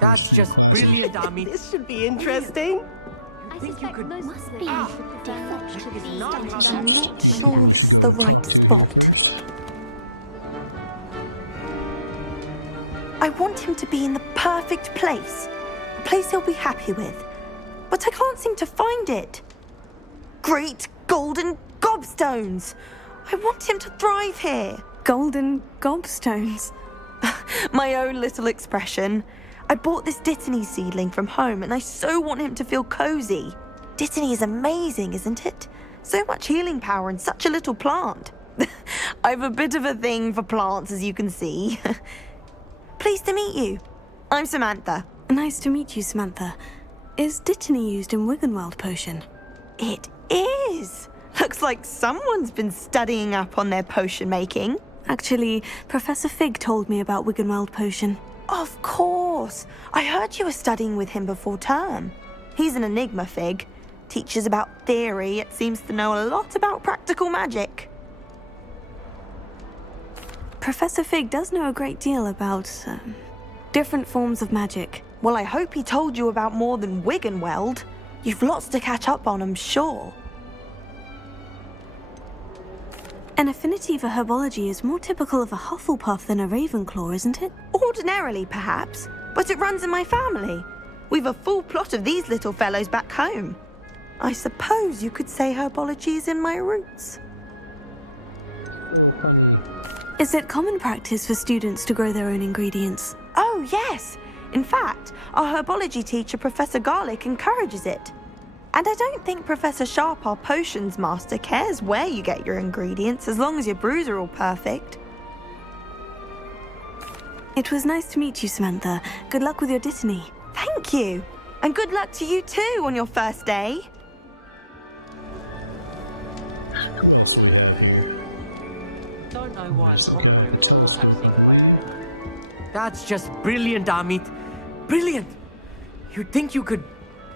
That's just brilliant, Ami. This should be interesting. I think you suspect could- most Must be students would prefer default to to be the not standing how down. I'm not sure this is the right spot. I want him to be in the perfect place. A place he'll be happy with. But I can't seem to find it. Great golden gobstones! I want him to thrive here. Golden gobstones. My own little expression. I bought this Dittany seedling from home and I so want him to feel cozy. Dittany is amazing, isn't it? So much healing power in such a little plant. I've a bit of a thing for plants, as you can see. Pleased to meet you. I'm Samantha. Nice to meet you, Samantha. Is Dittany used in Wiggenweld potion? It is. Looks like someone's been studying up on their potion making. Actually, Professor Fig told me about Wiggenweld potion. Of course. I heard you were studying with him before term. He's an enigma, Fig. Teaches about theory, yet seems to know a lot about practical magic. Professor Fig does know a great deal about different forms of magic. Well, I hope he told you about more than Wiggenweld. You've lots to catch up on, I'm sure. An affinity for herbology is more typical of a Hufflepuff than a Ravenclaw, isn't it? Ordinarily, perhaps, but it runs in my family. We've a full plot of these little fellows back home. I suppose you could say herbology is in my roots. Is it common practice for students to grow their own ingredients? Oh, yes. In fact, our herbology teacher, Professor Garlick, encourages it. And I don't think Professor Sharp, our potions master, cares where you get your ingredients, as long as your brews are all perfect. It was nice to meet you, Samantha. Good luck with your Dittany. Thank you. And good luck to you too on your first day. Don't know why common rooms all have things like that. That's just brilliant, Amit. Brilliant! You'd think you could...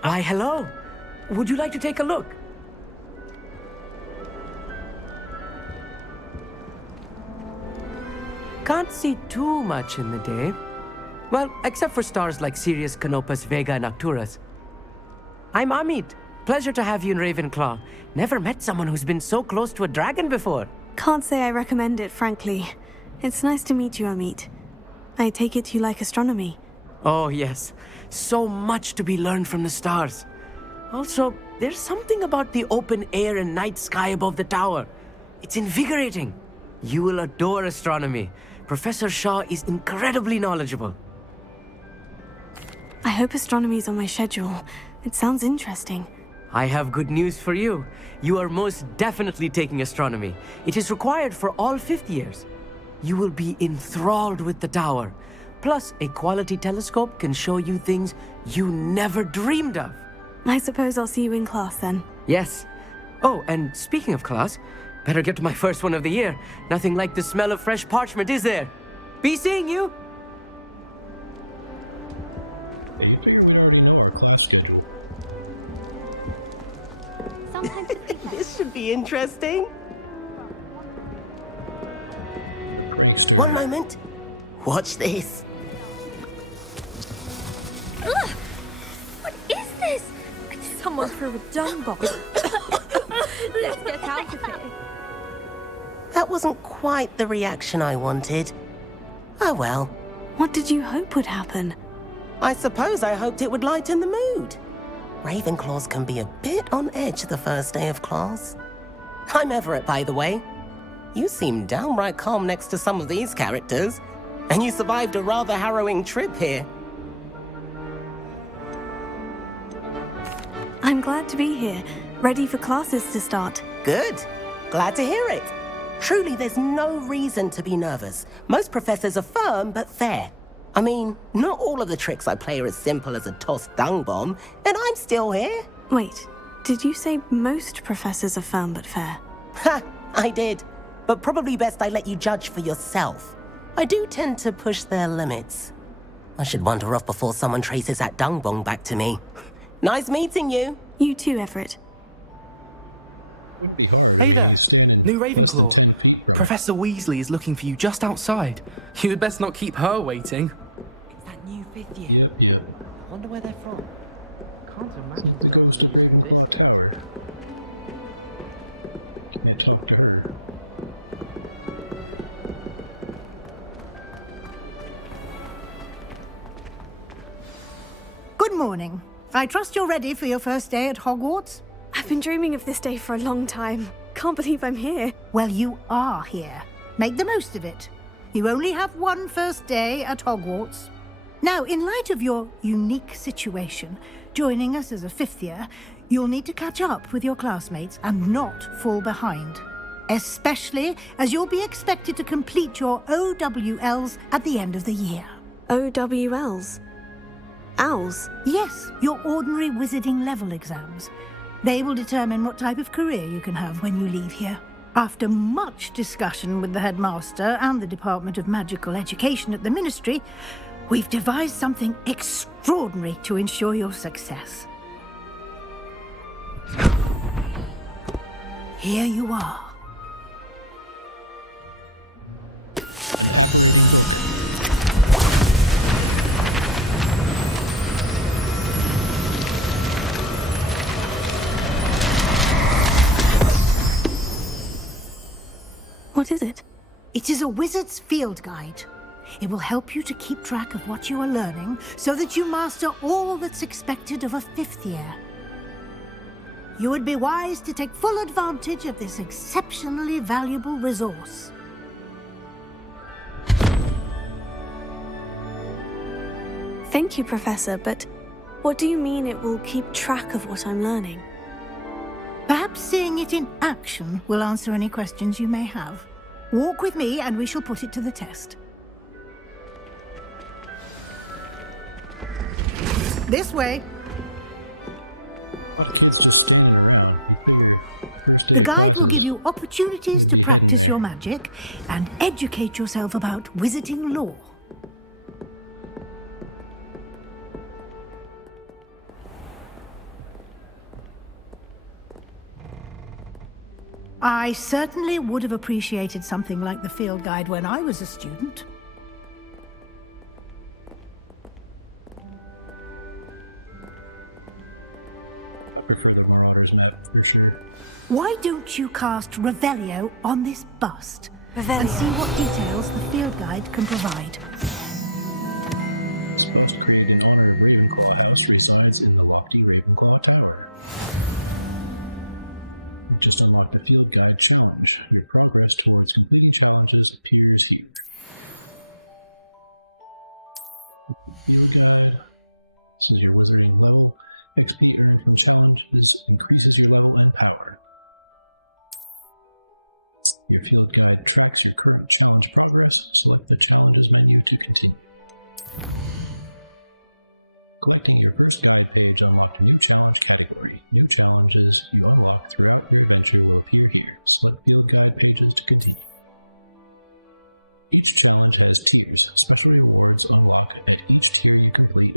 Why, hello. Would you like to take a look? Can't see too much in the day. Well, except for stars like Sirius, Canopus, Vega, and Arcturus. I'm Amit. Pleasure to have you in Ravenclaw. Never met someone who's been so close to a dragon before. Can't say I recommend it, frankly. It's nice to meet you, Amit. I take it you like astronomy. Oh, yes. So much to be learned from the stars. Also, there's something about the open air and night sky above the tower. It's invigorating. You will adore astronomy. Professor Shaw is incredibly knowledgeable. I hope astronomy's on my schedule. It sounds interesting. I have good news for you. You are most definitely taking astronomy. It is required for all fifth years. You will be enthralled with the tower. Plus, a quality telescope can show you things you never dreamed of. I suppose I'll see you in class then. Yes. Oh, and speaking of class, better get to my first one of the year. Nothing like the smell of fresh parchment, is there? Be seeing you! Sometimes the prefect This should be interesting. One moment. Watch this. Ugh! What is this? Someone threw a dung bomb. Let's get out of here. That wasn't quite the reaction I wanted. Oh well. What did you hope would happen? I suppose I hoped it would lighten the mood. Ravenclaws can be a bit on edge the first day of class. I'm Everett, by the way. You seem downright calm next to some of these characters. And you survived a rather harrowing trip here. I'm glad to be here, ready for classes to start. Good. Glad to hear it. Truly, there's no reason to be nervous. Most professors are firm but fair. I mean, not all of the tricks I play are as simple as a tossed dung bomb, and I'm still here. Wait, did you say most professors are firm but fair? Ha, I did. But probably best I let you judge for yourself. I do tend to push their limits. I should wander off before someone traces that dung bomb back to me. Nice meeting you. You too, Everett. Hey there, new Ravenclaw. Professor Weasley is looking for you just outside. You'd best not keep her waiting. It's that new fifth year. wonder where they're from. Can't imagine stuff using this. Good morning. I trust you're ready for your first day at Hogwarts? I've been dreaming of this day for a long time. Can't believe I'm here. Well, you are here. Make the most of it. You only have one first day at Hogwarts. Now, in light of your unique situation, joining us as a fifth year, you'll need to catch up with your classmates and not fall behind. Especially as you'll be expected to complete your OWLs at the end of the year. OWLs? Owls? Yes, your ordinary wizarding level exams. They will determine what type of career you can have when you leave here. After much discussion with the headmaster and the Department of Magical Education at the Ministry, we've devised something extraordinary to ensure your success. Here you are. What is it? It is a wizard's field guide. It will help you to keep track of what you are learning so that you master all that's expected of a fifth year. You would be wise to take full advantage of this exceptionally valuable resource. Thank you, Professor, but what do you mean it will keep track of what I'm learning? Perhaps seeing it in action will answer any questions you may have. Walk with me and we shall put it to the test. This way. The guide will give you opportunities to practice your magic and educate yourself about wizarding lore. I certainly would have appreciated something like the field guide when I was a student. Why don't you cast Revelio on this bust and see what details the field guide can provide? Your progress towards completing challenges appears huge. Your guide says your wizarding level, XP earned from challenges increases your outlet power. Your field guide tracks your current challenge progress. Select the challenges menu to continue. Clicking your first guide page unlock a new challenge category. New challenges you unlock throughout your adventure will appear here. Select field guide pages to continue. Each challenge has tiers. Special rewards unlock at each tier you complete.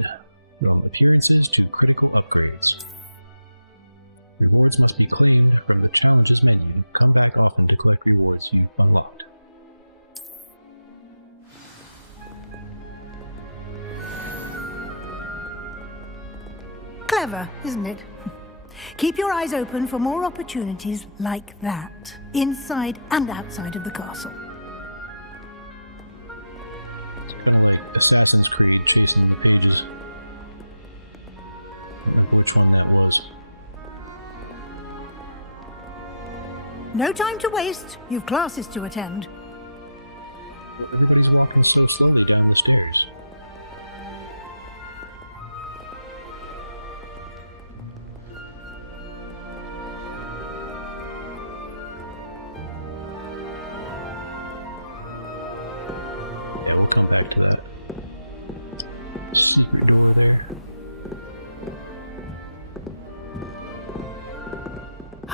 Roll appearances to critical upgrades. Rewards must be claimed from the challenges menu. Come back often to collect rewards you've unlocked. Clever, isn't it? Keep your eyes open for more opportunities like that, inside and outside of the castle. Assassin's Creed chasing the pages. Remember which one that was? No time to waste. You've classes to attend. Everybody's walking so slowly down the stairs.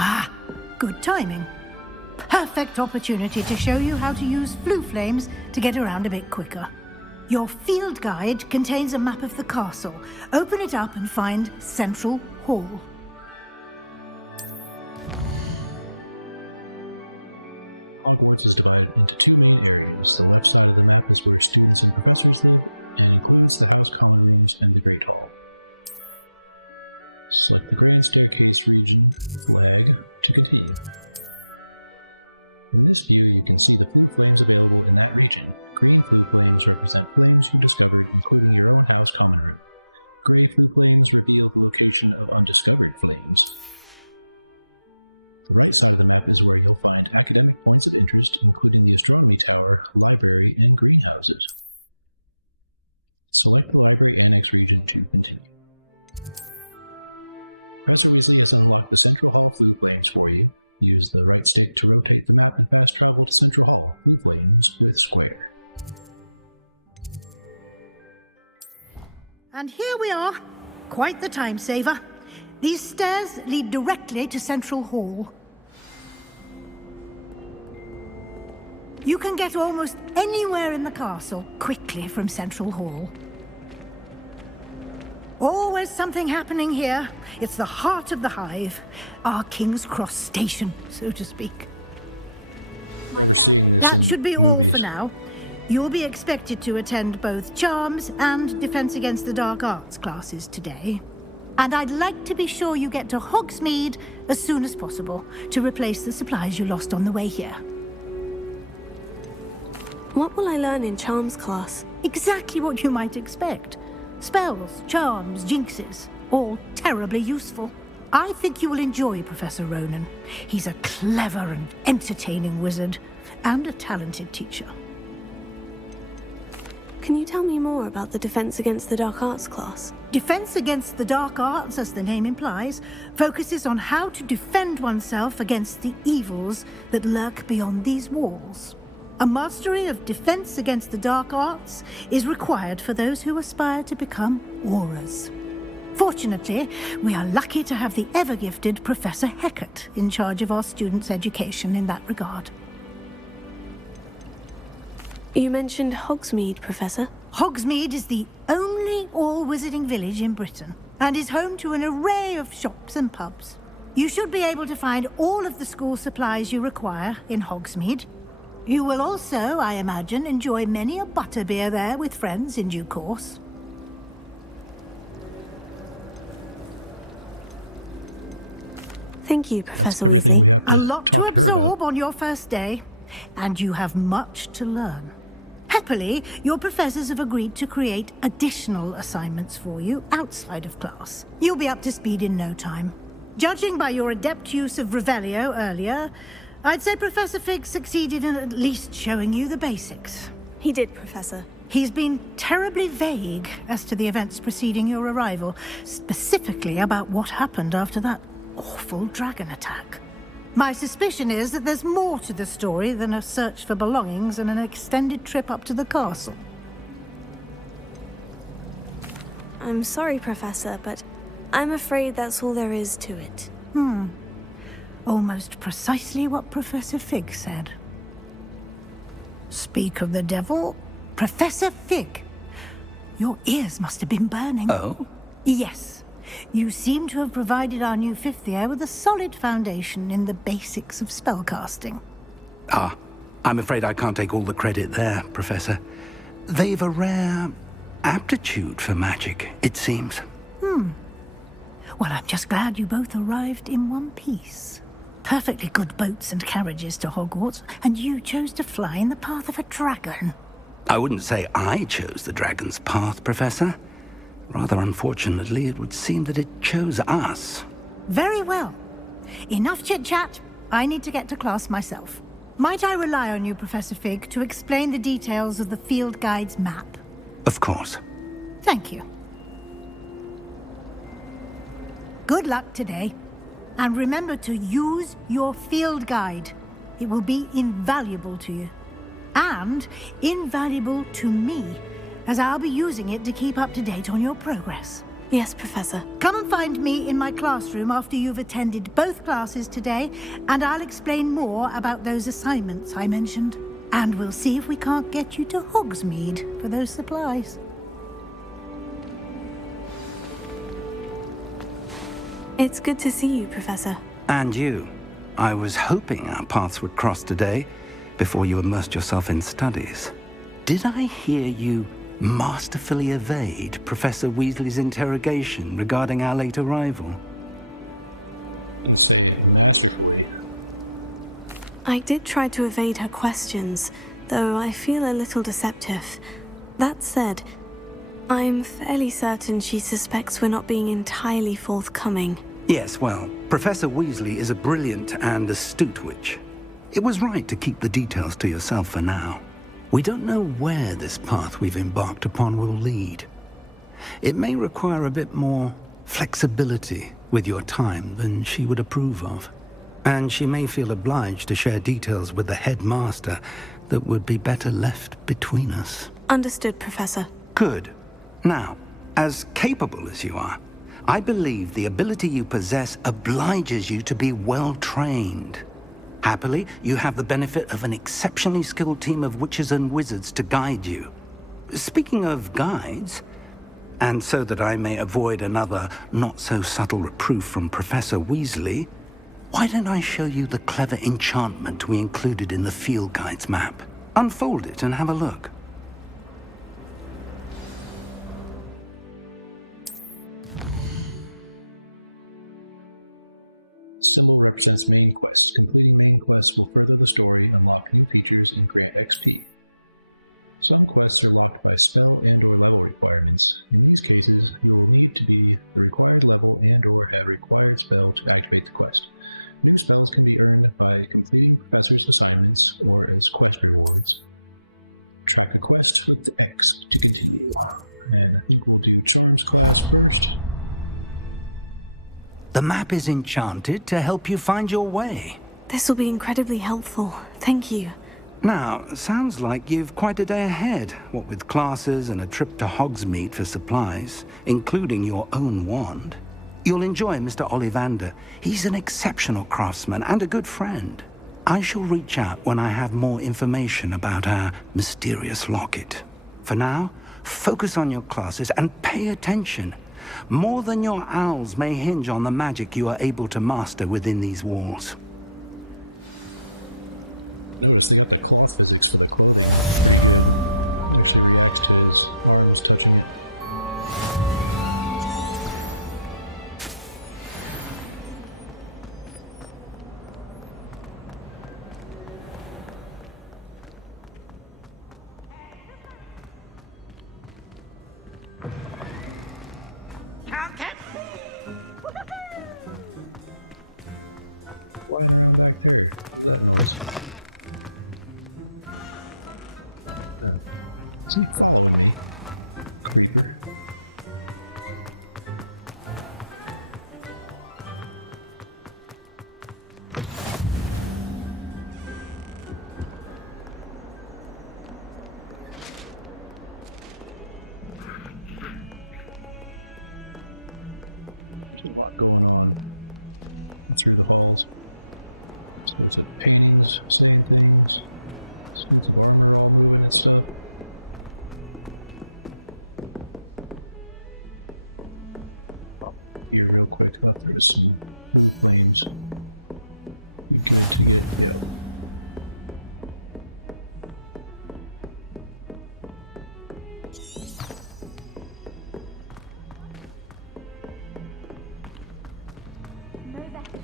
Ah, good timing. Perfect opportunity to show you how to use flue flames to get around a bit quicker. Your field guide contains a map of the castle. Open it up and find Central Hall. Hogwarts is divided into two main areas. The left side of the map is where students and professors live, and includes the house common rooms and the Great Hall. select the Great Staircase region. Flag to continue. In this view, you can see the blue flags available in that region. Green blue flags represent flames you discovered, including your own house color. Gray blue flags reveal the location of undiscovered flames. The right side of the map is where you'll find academic points of interest, including the astronomy tower, library, and greenhouses. Select the library annex region to continue. Press Weasley has unlocked the central level blue flames for you. Use the right stick to rotate the map and fast travel to central level blue flames with a square. And here we are. Quite the time saver. These stairs lead directly to Central Hall. You can get almost anywhere in the castle quickly from Central Hall. Always something happening here. It's the heart of the hive, our King's Cross station, so to speak. That should be all for now. You'll be expected to attend both Charms and Defense Against the Dark Arts classes today. And I'd like to be sure you get to Hogsmeade as soon as possible to replace the supplies you lost on the way here. What will I learn in Charms class? Exactly what you might expect. Spells, charms, jinxes, all terribly useful. I think you will enjoy Professor Ronan. He's a clever and entertaining wizard, and a talented teacher. Can you tell me more about the Defense Against the Dark Arts class? Defense Against the Dark Arts, as the name implies, focuses on how to defend oneself against the evils that lurk beyond these walls. A mastery of Defense Against the Dark Arts is required for those who aspire to become Aurors. Fortunately, we are lucky to have the ever-gifted Professor Hecat in charge of our students' education in that regard. You mentioned Hogsmeade, Professor. Hogsmeade is the only all-wizarding village in Britain and is home to an array of shops and pubs. You should be able to find all of the school supplies you require in Hogsmeade. You will also, I imagine, enjoy many a butterbeer there with friends in due course. Thank you, Professor Weasley. A lot to absorb on your first day, and you have much to learn. Happily, your professors have agreed to create additional assignments for you outside of class. You'll be up to speed in no time. Judging by your adept use of Revelio earlier, I'd say Professor Fig succeeded in at least showing you the basics. He did, Professor. He's been terribly vague as to the events preceding your arrival, specifically about what happened after that awful dragon attack. My suspicion is that there's more to the story than a search for belongings and an extended trip up to the castle. I'm sorry, Professor, but I'm afraid that's all there is to it. Almost precisely what Professor Fig said. Speak of the devil, Professor Fig. Your ears must have been burning. Oh? Yes. You seem to have provided our new fifth year with a solid foundation in the basics of spellcasting. Ah, I'm afraid I can't take all the credit there, Professor. They've a rare aptitude for magic, it seems. Well, I'm just glad you both arrived in one piece. Perfectly good boats and carriages to Hogwarts, and you chose to fly in the path of a dragon. I wouldn't say I chose the dragon's path, Professor. Rather unfortunately, it would seem that it chose us. Very well. Enough chit-chat. I need to get to class myself. Might I rely on you, Professor Fig, to explain the details of the field guide's map? Of course. Thank you. Good luck today. And remember to use your field guide. It will be invaluable to you. And invaluable to me, as I'll be using it to keep up to date on your progress. Yes, Professor. Come and find me in my classroom after you've attended both classes today, and I'll explain more about those assignments I mentioned. And we'll see if we can't get you to Hogsmeade for those supplies. It's good to see you, Professor. And you. I was hoping our paths would cross today, before you immersed yourself in studies. Did I hear you masterfully evade Professor Weasley's interrogation regarding our late arrival? I did try to evade her questions, though I feel a little deceptive. That said, I'm fairly certain she suspects we're not being entirely forthcoming. Yes, well, Professor Weasley is a brilliant and astute witch. It was right to keep the details to yourself for now. We don't know where this path we've embarked upon will lead. It may require a bit more flexibility with your time than she would approve of. And she may feel obliged to share details with the headmaster that would be better left between us. Understood, Professor. Good. Now, as capable as you are, I believe the ability you possess obliges you to be well trained. Happily, you have the benefit of an exceptionally skilled team of witches and wizards to guide you. Speaking of guides, and so that I may avoid another not-so-subtle reproof from Professor Weasley, why don't I show you the clever enchantment we included in the field guide's map? Unfold it and have a look. Says main quests. Completing main quests will further the story, unlock new features, and grant XP. Some quests are allowed by spell and/or level requirements. In these cases, you'll need to be the required level and/or a required spell to activate the quest. New spells can be earned by completing professor's assignments or as quest rewards. Try a quest with X to continue, and I think we'll do Charms quests first. The map is enchanted to help you find your way. This will be incredibly helpful. Thank you. Now, sounds like you've quite a day ahead, what with classes and a trip to Hogsmeade for supplies, including your own wand. You'll enjoy Mr. Ollivander. He's an exceptional craftsman and a good friend. I shall reach out when I have more information about our mysterious locket. For now, focus on your classes and pay attention. More than your owls may hinge on the magic you are able to master within these walls.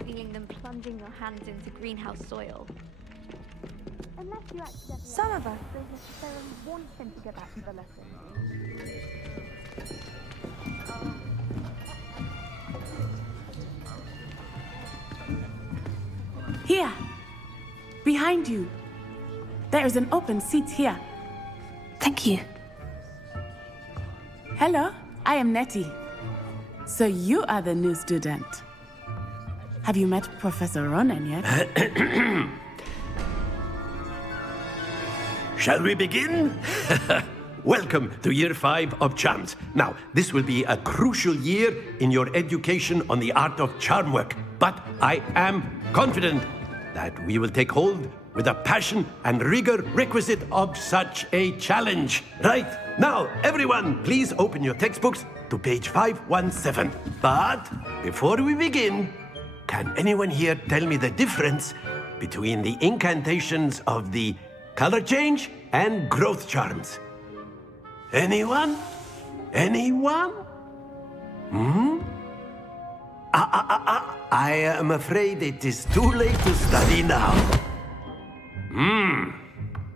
Feeling them plunging your hands into greenhouse soil. Unless you accidentally... Some of us don't necessarily want them to go back to the lesson. Here! Behind you! There is an open seat here. Thank you. Hello, I am Nettie. So you are the new student. Have you met Professor Ronan yet? Shall we begin? Welcome to Year 5 of Charms. Now, this will be a crucial year in your education on the art of charm work, but I am confident that we will take hold with the passion and rigor requisite of such a challenge. Right, now, everyone, please open your textbooks to page 517. But before we begin, can anyone here tell me the difference between the incantations of the color change and growth charms? Anyone? Anyone? I am afraid it is too late to study now.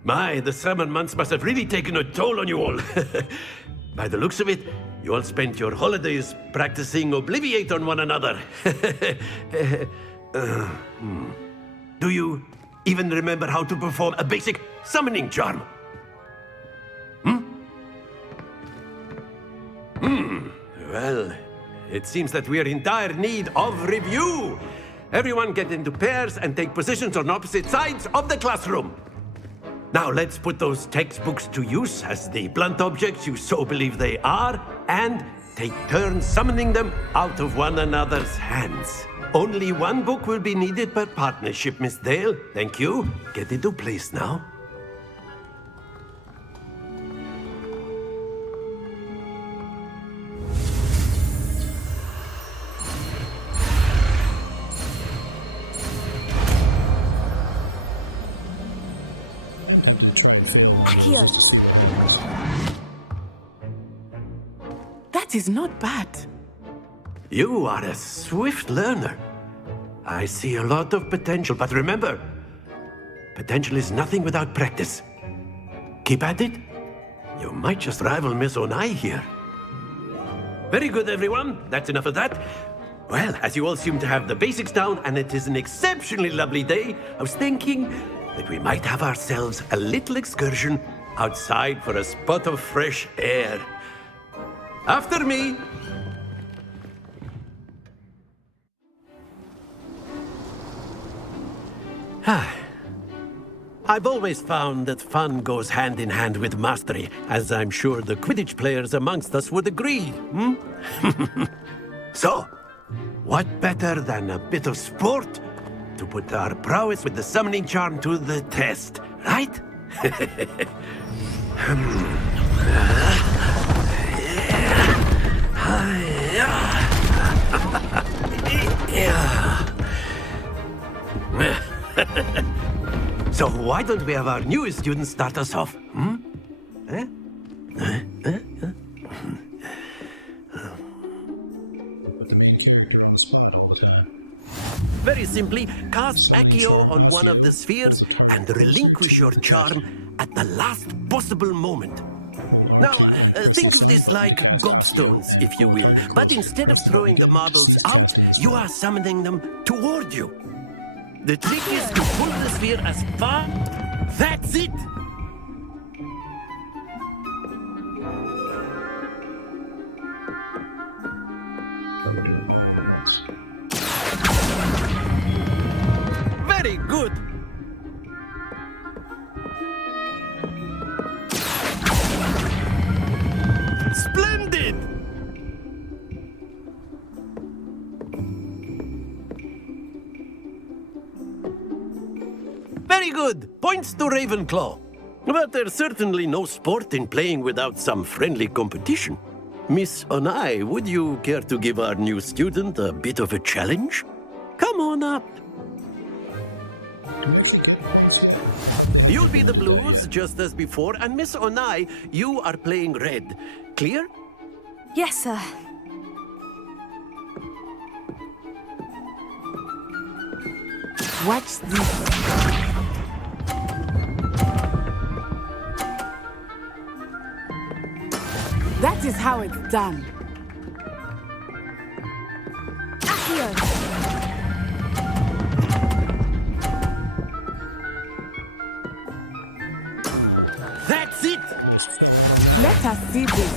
My, the summer months must have really taken a toll on you all. By the looks of it, you all spent your holidays practicing Obliviate on one another. Do you even remember how to perform a basic summoning charm? Well, it seems that we are in dire need of review. Everyone get into pairs and take positions on opposite sides of the classroom. Now let's put those textbooks to use as the blunt objects you so believe they are, and take turns summoning them out of one another's hands. Only one book will be needed per partnership, Miss Dale. Thank you. Get into place now. That is not bad. You are a swift learner. I see a lot of potential, but remember, potential is nothing without practice. Keep at it. You might just rival Miss Onai here. Very good, everyone. That's enough of that. Well, as you all seem to have the basics down, and it is an exceptionally lovely day, I was thinking that we might have ourselves a little excursion outside for a spot of fresh air. After me. I've always found that fun goes hand in hand with mastery, as I'm sure the Quidditch players amongst us would agree. So, what better than a bit of sport to put our prowess with the summoning charm to the test, right? So why don't we have our newest student start us off? Very simply, cast Accio on one of the spheres and relinquish your charm at the last possible moment. Now, think of this like gobstones, if you will. But instead of throwing the marbles out, you are summoning them toward you. The trick is to pull the sphere as far... That's it! Very good! Splendid! Very good. Points to Ravenclaw. But there's certainly no sport in playing without some friendly competition. Miss Onai, would you care to give our new student a bit of a challenge? Come on up. You'll be the blues, just as before, and Miss Onai, you are playing red. Clear? Yes, sir. Watch this. That is how it's done. That's it! Let us see this.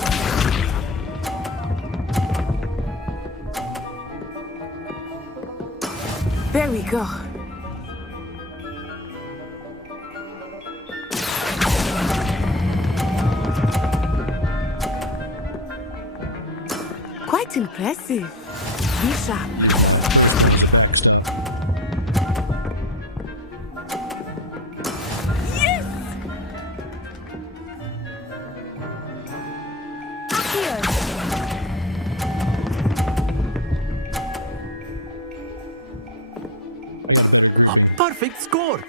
There we go. Quite impressive. Be sharp. Yes! A perfect score.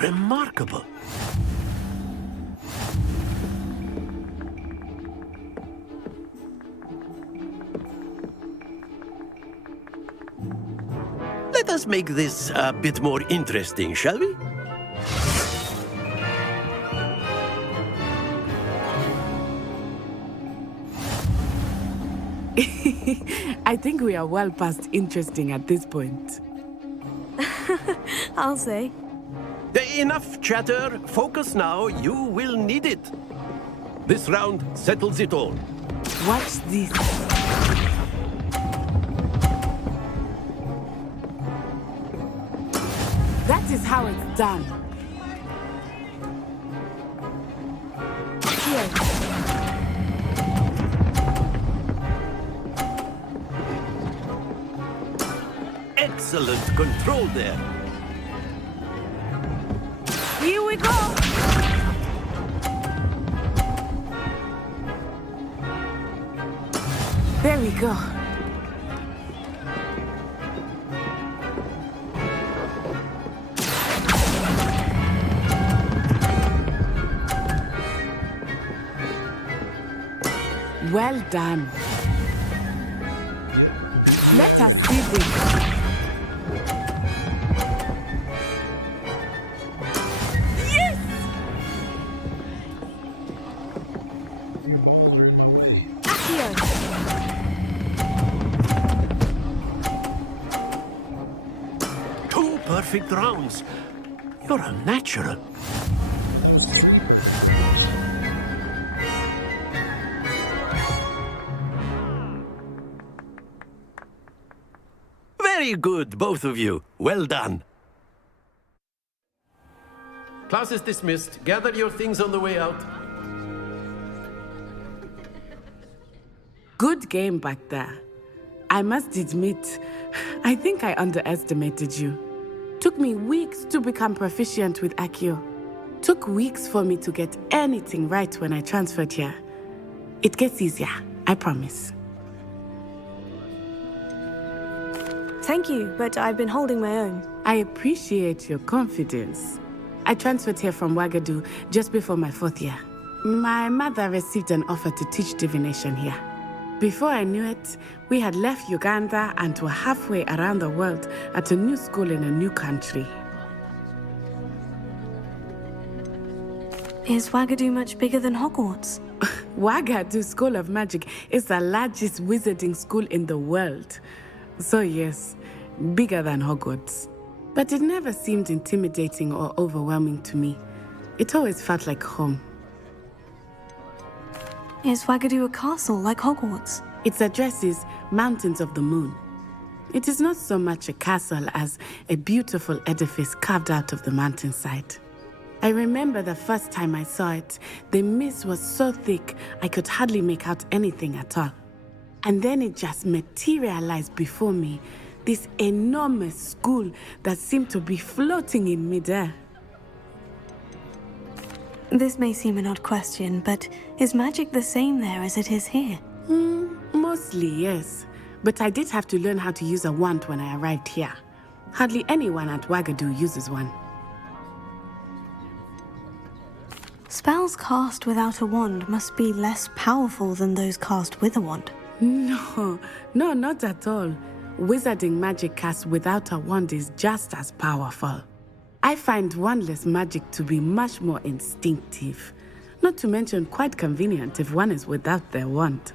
Remarkable. let us make this a bit more interesting, shall we? I think we are well past interesting at this point. I'll say. Enough chatter. Focus now. You will need it. This round settles it all. Watch this. That is how it's done. Here. Excellent control there. Here we go. There we go. Well done. Let us see this. Yes! Accio. 2 perfect rounds. You're a natural. Very good, both of you. Well done. Class is dismissed. Gather your things on the way out. Good game back there. I must admit, I think I underestimated you. Took me weeks to become proficient with Accio. Took weeks for me to get anything right when I transferred here. It gets easier, I promise. Thank you, but I've been holding my own. I appreciate your confidence. I transferred here from Wagadu just before my 4th year. My mother received an offer to teach divination here. Before I knew it, we had left Uganda and were halfway around the world at a new school in a new country. Is Wagadu much bigger than Hogwarts? Wagadu School of Magic is the largest wizarding school in the world. So yes, bigger than Hogwarts. But it never seemed intimidating or overwhelming to me. It always felt like home. Is Wagadu a castle like Hogwarts? Its address is Mountains of the Moon. It is not so much a castle as a beautiful edifice carved out of the mountainside. I remember the first time I saw it, the mist was so thick I could hardly make out anything at all. And then it just materialized before me, this enormous school that seemed to be floating in midair. This may seem an odd question, but is magic the same there as it is here? Mostly, yes. But I did have to learn how to use a wand when I arrived here. Hardly anyone at Wagadu uses one. Spells cast without a wand must be less powerful than those cast with a wand. No, not at all. Wizarding magic cast without a wand is just as powerful. I find wandless magic to be much more instinctive. Not to mention quite convenient if one is without their wand.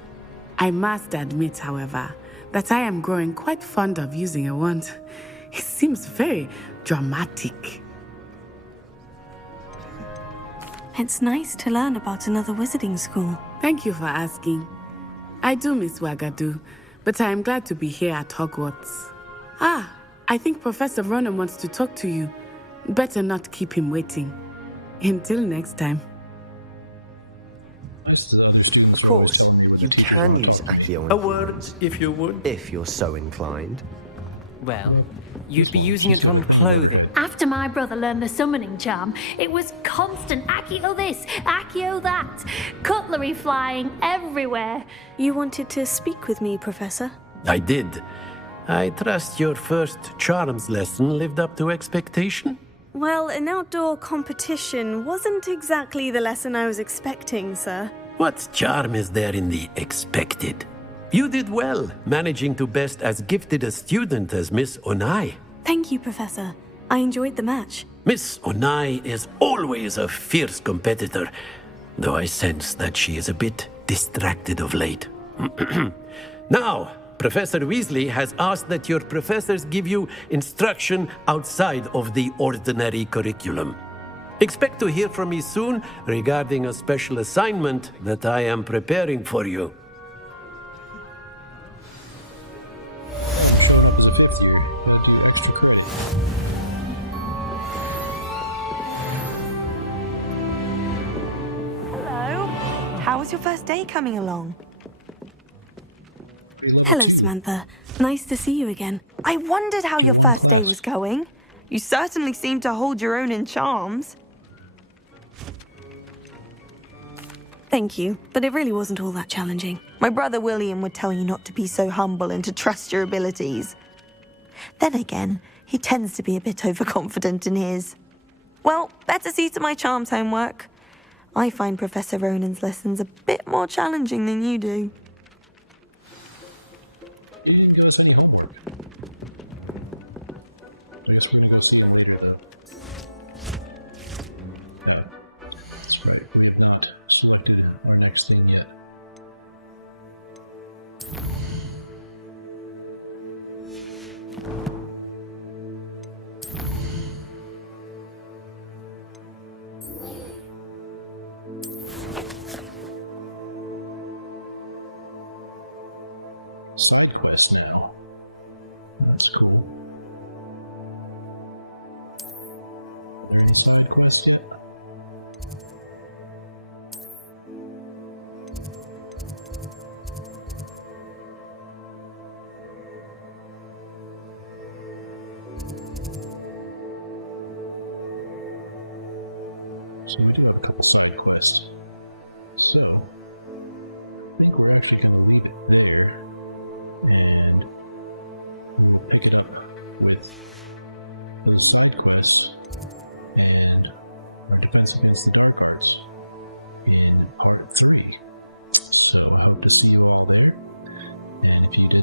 I must admit, however, that I am growing quite fond of using a wand. It seems very dramatic. It's nice to learn about another wizarding school. Thank you for asking. I do miss Wagadu, but I am glad to be here at Hogwarts. I think Professor Ronan wants to talk to you. Better not keep him waiting. Until next time. Of course, you can use Accio. A word, if you would. If you're so inclined. Well, you'd be using it on clothing. After my brother learned the summoning charm, it was constant Accio this, Accio that, cutlery flying everywhere. You wanted to speak with me, Professor? I did. I trust your first charms lesson lived up to expectation? Well, an outdoor competition wasn't exactly the lesson I was expecting, sir. What charm is there in the expected? You did well, managing to best as gifted a student as Miss Onai. Thank you, Professor. I enjoyed the match. Miss Onai is always a fierce competitor, though I sense that she is a bit distracted of late. Now, Professor Weasley has asked that your professors give you instruction outside of the ordinary curriculum. Expect to hear from me soon regarding a special assignment that I am preparing for you. Hello. How was your first day coming along? Hello, Samantha. Nice to see you again. I wondered how your first day was going. You certainly seem to hold your own in charms. Thank you, but it really wasn't all that challenging. My brother William would tell you not to be so humble and to trust your abilities. Then again, he tends to be a bit overconfident in his. Well, better see to my charms homework. I find Professor Ronan's lessons a bit more challenging than you do. That's right, we're not selected our next thing yet. Sunrise now. That's cool. There's my question. So we do have a couple side quests. So I think we're actually going to leave it there. And we'll pick up with the side quests and our defense against the dark arts in part 3. So I hope to see you all there. And if you did